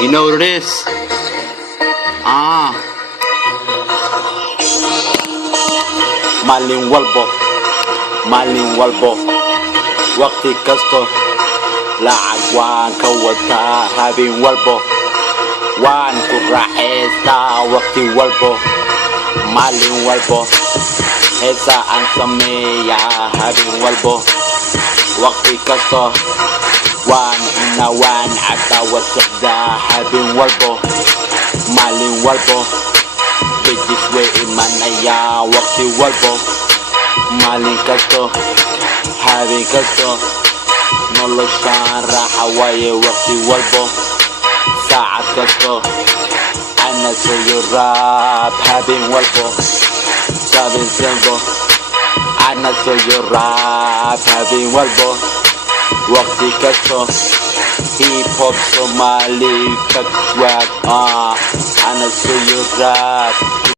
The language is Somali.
You know what it is? Maalin walbo waqti kasto lacag waan ka wataa habeen walbo waan ku raaxaystaa waqti walbo maalin walbo heesaa aan sameeyaa habeen walbo waqti kasto waan cunaa waan cabaa wasaqdaa habeen walbo maalin walbo bejis way imanayaa waqti walbo maalin kasto habeen kasto noloshaan raaxa waaye waqti walbo saacad kasto ana soo raab habeen walbo sabin sembo ana soo raab habeen walbo waqti kasto hip hop Somali kakwag ana soo raab